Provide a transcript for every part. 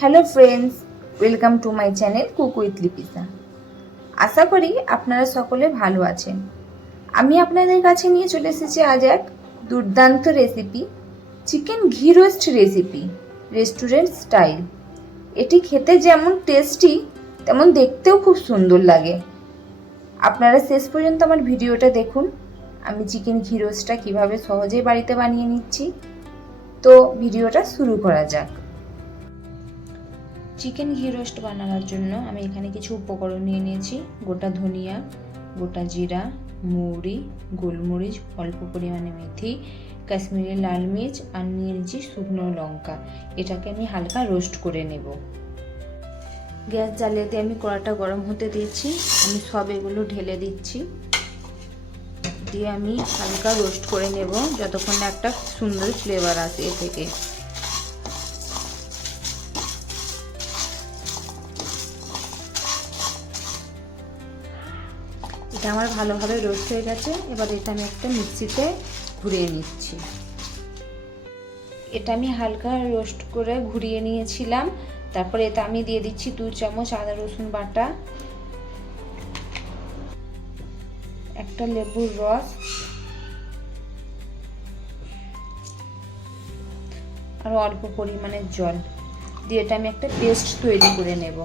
Hello friends, welcome to my channel cook with Lipisa. আশা করি আপনারা সকলে ভালো আছেন। আমি আপনাদের কাছে নিয়ে চলে এসেছি আজ এক দুর্দান্ত রেসিপি, চিকেন ঘি রোস্ট রেসিপি, রেস্টুরেন্ট স্টাইল। এটি খেতে যেমন টেস্টি তেমন দেখতেও খুব সুন্দর লাগে। আপনারা শেষ পর্যন্ত আমার ভিডিওটা দেখুন। আমি চিকেন ঘি রোস্টটা কীভাবে সহজেই বাড়িতে বানিয়ে নিচ্ছি। তো ভিডিওটা শুরু করা যাক। চিকেন ঘি রোস্ট বানানোর জন্য আমি এখানে কিছু উপকরণ নিয়ে নিয়েছি। গোটা ধনিয়া, গোটা জিরা, মৌরি, গোলমরিচ, অল্প পরিমাণে মেথি, কাশ্মীরি লাল মির্চ আর নিয়ে নিয়েছি শুকনো লঙ্কা। এটাকে আমি হালকা রোস্ট করে নেব। গ্যাস জ্বালিয়ে দিয়ে আমি কড়াটা গরম হতে দিয়েছি। আমি সব এগুলো ঢেলে দিচ্ছি, দিয়ে আমি হালকা রোস্ট করে নেব যতক্ষণ না একটা সুন্দর ফ্লেভার আসে এ থেকে। এটা আমার ভালোভাবে রোস্ট হয়ে গেছে। এবার এটা আমি একটা মিক্সিতে ঘুরিয়ে নিচ্ছি। এটা আমি হালকা রোস্ট করে ঘুরিয়ে নিয়েছিলাম। তারপরে এটা আমি দিয়ে দিচ্ছি 2 চামচ আদা রসুন বাটা, একটা লেবুর রস আর অল্প পরিমাণে জল দিয়ে এটা আমি একটা পেস্ট তৈরি করে নেব।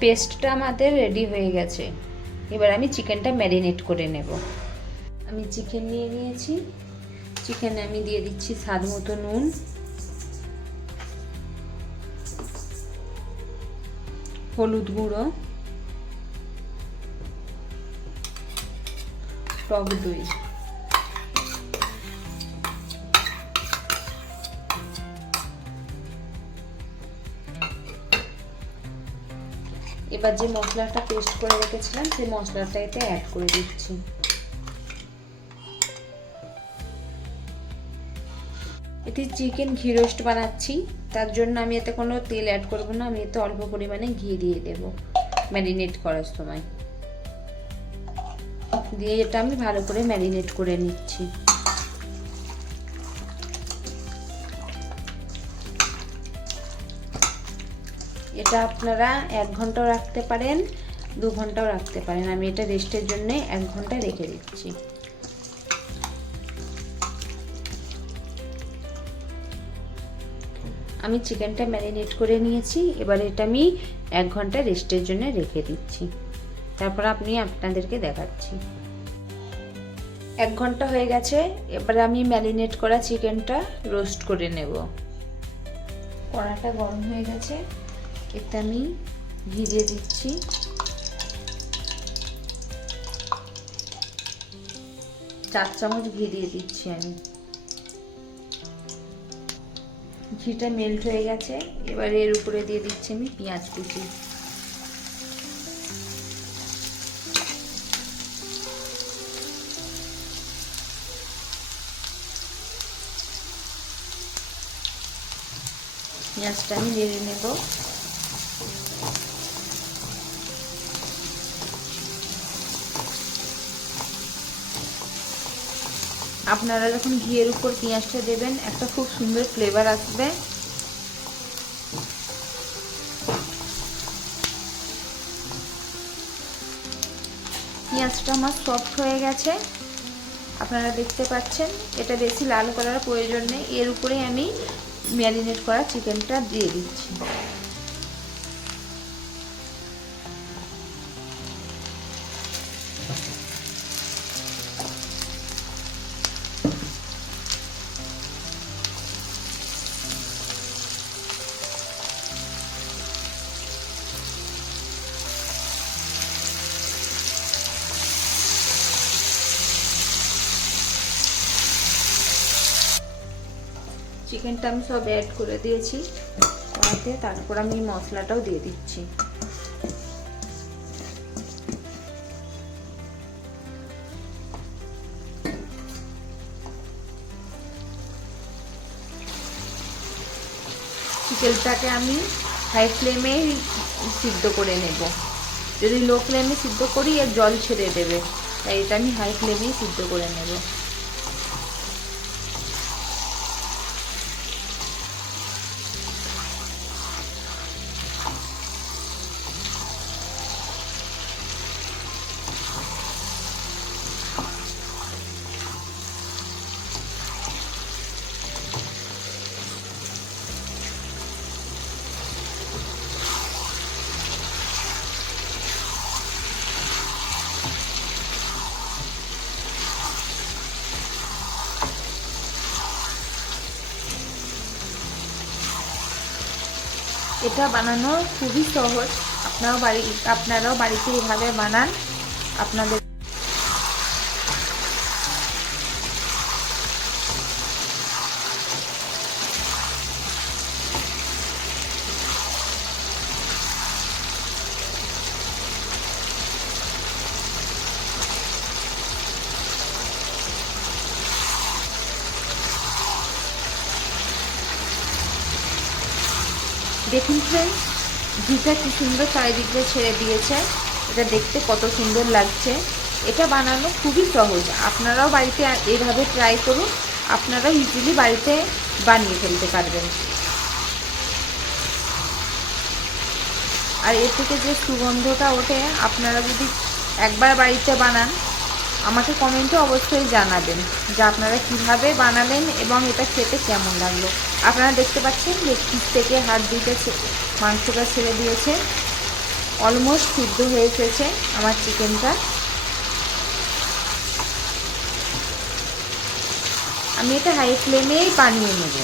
পেস্টটা আমাদের রেডি হয়ে গেছে। এবার আমি চিকেনটা ম্যারিনেট করে নেব। আমি চিকেন নিয়ে নিয়েছি। চিকেনে আমি দিয়ে দিচ্ছি স্বাদ মতো নুন, হলুদ গুঁড়ো, টক দই, এবার যে মশলাটা পেস্ট করে রেখেছিলাম সেই মশলাটা এতে অ্যাড করে দিচ্ছি। এটি চিকেন ঘি রোস্ট বানাচ্ছি, তার জন্য আমি এতে কোনো তেল অ্যাড করব না। আমি এতে অল্প পরিমাণে ঘি দিয়ে দেব ম্যারিনেট করার সময়। দিয়ে এটা আমি ভালো করে ম্যারিনেট করে নিচ্ছি। এটা আপনারা 1 ঘন্টাও রাখতে পারেন, 2 ঘন্টাও রাখতে পারেন। আমি এটা রেস্টের জন্য 1 ঘন্টা রেখে দিচ্ছি। আমি চিকেনটা ম্যারিনেট করে নিয়েছি। এবার এটা আমি 1 ঘন্টা রেস্টের জন্য রেখে দিচ্ছি। তারপর আপনাদেরকে দেখাচ্ছি। 1 ঘন্টা হয়ে গেছে। এবার আমি ম্যারিনেট করা চিকেনটা রোস্ট করে নেব। কড়াটা গরম হয়ে গেছে, এতে আমি ঘি দিয়ে দিচ্ছি। চার চামচ ঘি দিয়ে দিচ্ছি আমি। ঘিটা মেল্ট হয়ে গেছে। এবার এর উপরে দিয়ে দিচ্ছি আমি পেঁয়াজ কুচি। পেঁয়াজটা আমি নেড়ে নেব। আপনারা যখন ঘিয়ের উপর পেঁয়াজটা দেবেন একটা খুব সুন্দর ফ্লেভার আসবে। পেঁয়াজটা আমার সফট হয়ে গেছে, আপনারা দেখতে পাচ্ছেন। এটা বেশি লাল করার প্রয়োজন নেই। এর উপরেই আমি ম্যারিনেট করা চিকেনটা দিয়ে দিচ্ছি। চিকেনটা আমি সব অ্যাড করে দিয়েছি কড়াতে। তারপর আমি মশলাটাও দিয়ে দিচ্ছি। চিকেনটাকে আমি হাই ফ্লেমে সিদ্ধ করে নেব। যদি লো ফ্লেমে সিদ্ধ করি এর জল ছেড়ে দেবে, তাই এটা আমি হাই ফ্লেমেই সিদ্ধ করে নেব। এটা বানানো খুবই সহজ, আপনারাও বাড়িতে এইভাবে বানান। আপনাদের দেখুন ফ্রেন্ডস, ঘিটা কি সুন্দর চারিদিক দিয়ে ছেড়ে দিয়েছে। এটা দেখতে কত সুন্দর লাগছে। এটা বানানো খুবই সহজ, আপনারাও বাড়িতে এইভাবে ট্রাই করুন। আপনারাও ইজিলি বাড়িতে বানিয়ে ফেলতে পারবেন। আর এর থেকে যে সুগন্ধটা ওঠে, আপনারা যদি একবার বাড়িতে বানান, আমাকে কমেন্টে অবশ্যই জানাবেন যে আপনারা কিভাবে বানালেন এবং এটা খেতে কেমন লাগলো। আপনারা দেখতে পাচ্ছেন লেগ পিস থেকে হাড় মাংসটা ছেড়ে দিয়েছে। অলমোস্ট সিদ্ধ হয়ে এসেছে আমার চিকেনটা। আমি এটা হাই ফ্লেমেই বানিয়ে নেব।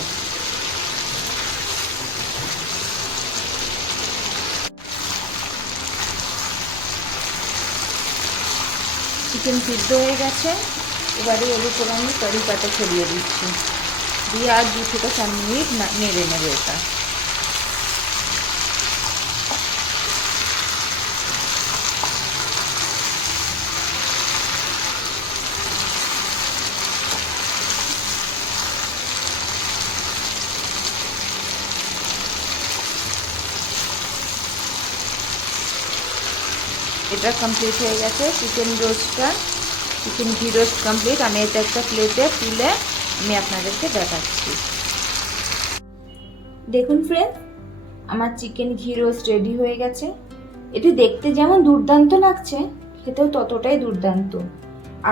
চিকেন সিদ্ধ হয়ে গেছে। এবারে এর উপর আমি কারি পাতা ছড়িয়ে দিচ্ছি, দিয়ে আর 2 থেকে 4 মিনিট নেড়ে নেবে এটা। এটা কমপ্লিট হয়ে গেছে চিকেন ঘি রোস্ট কমপ্লিট। আমি এটা একটা প্লেটে তুলে আমি আপনাদেরকে দেখাচ্ছি। দেখুন ফ্রেন্ড, আমার চিকেন ঘি রোস্ট রেডি হয়ে গেছে। এটি দেখতে যেমন দুর্দান্ত লাগছে, খেতেও ততটাই দুর্দান্ত।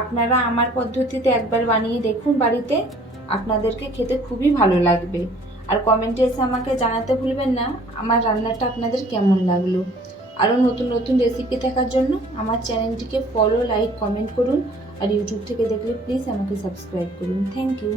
আপনারা আমার পদ্ধতিতে একবার বানিয়ে দেখুন বাড়িতে, আপনাদেরকে খেতে খুবই ভালো লাগবে। আর কমেন্টে এসে আমাকে জানাতে ভুলবেন না আমার রান্নাটা আপনাদের কেমন লাগলো। আরও নতুন নতুন রেসিপি দেখার জন্য আমার চ্যানেলটিকে ফলো, লাইক, কমেন্ট করুন। আর ইউটিউব থেকে দেখলে প্লিজ আমাকে সাবস্ক্রাইব করুন। Thank you.